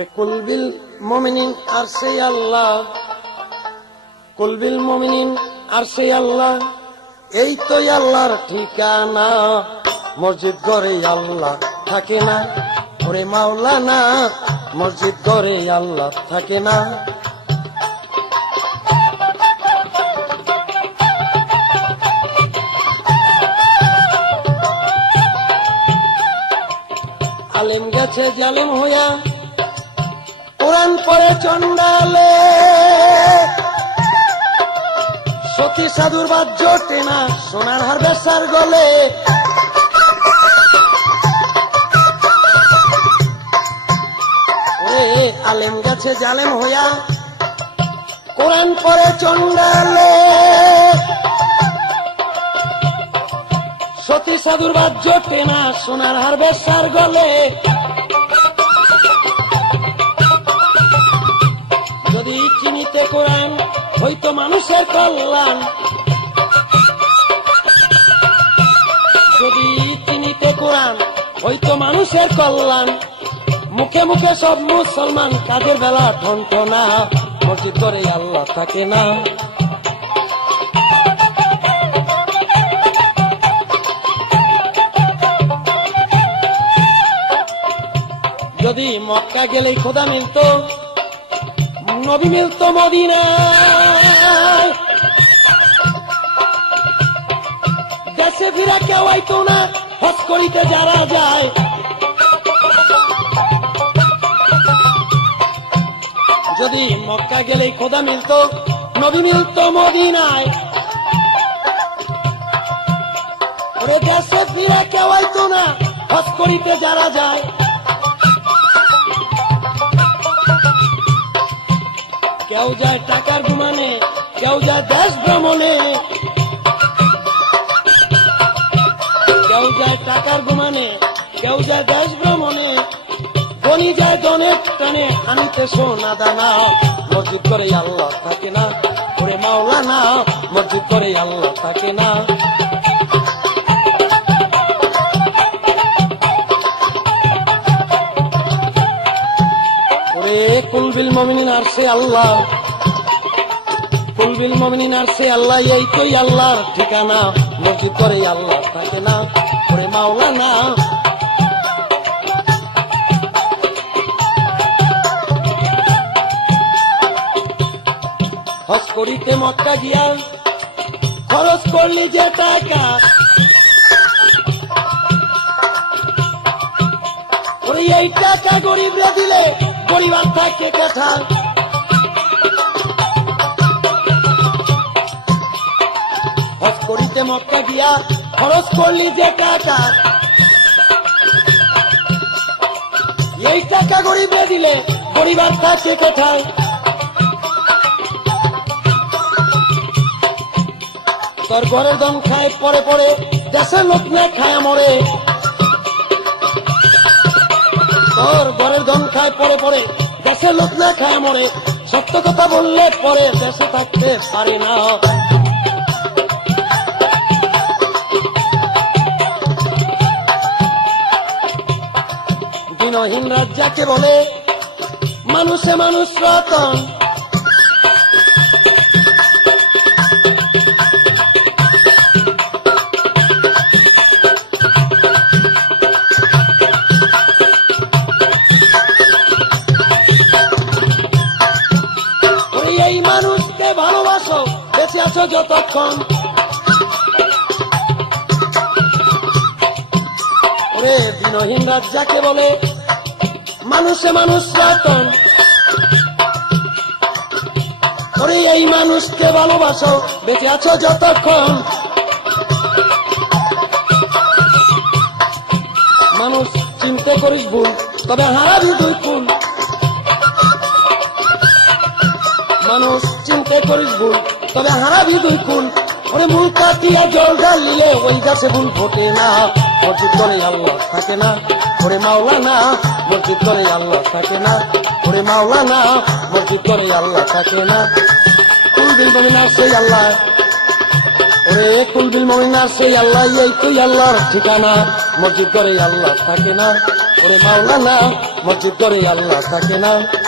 ওরে কুলবিল মমিনিন আর সেই আল্লাহ। কুলবিল মমিনিন আর সেই আল্লাহ। এই তো আল্লাহর ঠিকানা। মসজিদ ঘরে আল্লাহ থাকে না। ওরে মাওলানা, মসজিদ ঘরে আল্লাহ থাকে না। আলেম গেছে জালেম হইয়া কোরআন পরে চন্ডালে সতী সাধুর বাদ জোটে না সোনার হার বেসার গলে। আলেম গেছে জালেম হইয়া কোরআন পরে চন্ডালে সতী সাধুর বাদ জোটে না সোনার হার বেসার গলে। চিনিতে কোরআন হইতো মানুষের কল্যাণ। যদি চিনিতে কোরআন হইতো মানুষের কল্যাণ। মুখে মুখে সব মুসলমান কাজের বেলা ঠন্ত না মসজিদ করে আল্লাহ থাকে না। যদি মক্কা গেলেই খোদা মিলতো নবী মিলতো মদিনায়। দেশে ফিরা কেউ আইতো না, হজ করিতে যারা যায়। যদি মক্কা গেলেই খোদা মিলতো, নবী মিলতো মদিনায়। ওরে দেশে ফিরা কেউ আইতো না, হজ করিতে যারা যায়। কেউ যায় টাকার গুমানে কেউ যায় দেশ ভ্রমণে। কেউ যায় টাকার গুমানে কেউ যায় দেশ ভ্রমণে। ধনী যায় দনের টানে আনিতে সোনা দানা। মসজিদ করে আল্লাহ থাকে না, ওরে মাওলানা, মসজিদ করে আল্লাহ থাকে না। কুলবিল মমিনিন আর সে আল্লাহ। কুলবিল মমিনিন আর সে আল্লাহ, এই তোই আল্লাহর ঠিকানা মসজিদ করে আল্লাহ থাকে না, ওরে মাওলানা। হজ করিতে মক্কা গিয়া, খরচ করলি যে টাকা। এই টাকা গরিবরা দিলে পরিবার থাকে কথা। হজ করিতে মক্কা গিয়া খরচ করলি যে টাকা। এই টাকা গরিবরা দিলে পরিবার থাকে কোথায় তোর ঘরের দম খায়, পরে পরে দেশের লোক না খায় মরে। তোর ঘরের দম খায় পরে পরে দেশের লোক না খায় মরে। সত্য কথা বললে পরে দেশে থাকতে পারে না। দিনহীন রাজ্যাকে বলে, মানুষে মানুষ রতন। বেঁচে আছো যতক্ষণ। ওরে দিনহীন রাজ্যাকে বলে, মানুষে মানুষ রতন। ওরে এই মানুষকে ভালোবাসো, বেঁচে আছো যতক্ষণ। মানুষ চিন্তা করিস ভুল, তবে হারাবি দুই ফুল। মানুষ চিন্তা করিস ভুল? তবে হারাবি দুই ফুল ওরে মূল কাটিয়া জল ঢালিলে ওই গাছে ভুল ফোটে না। মসজিদ করে আল্লাহ থাকে না। ওরে মাওলানা, মসজিদ করে আল্লাহ থাকে না। ওরে মাওলানা, মসজিদ করে আল্লাহ থাকে না। কুলবিল মমিনার সেই আল্লাহ। ওরে কুলবিল মমিনার সেই আল্লাহ, এই তুই আল্লাহর ঠিকানা। মসজিদ করে আল্লাহ থাকে না। ওরে মাওলানা, মসজিদ করে আল্লাহ থাকে না।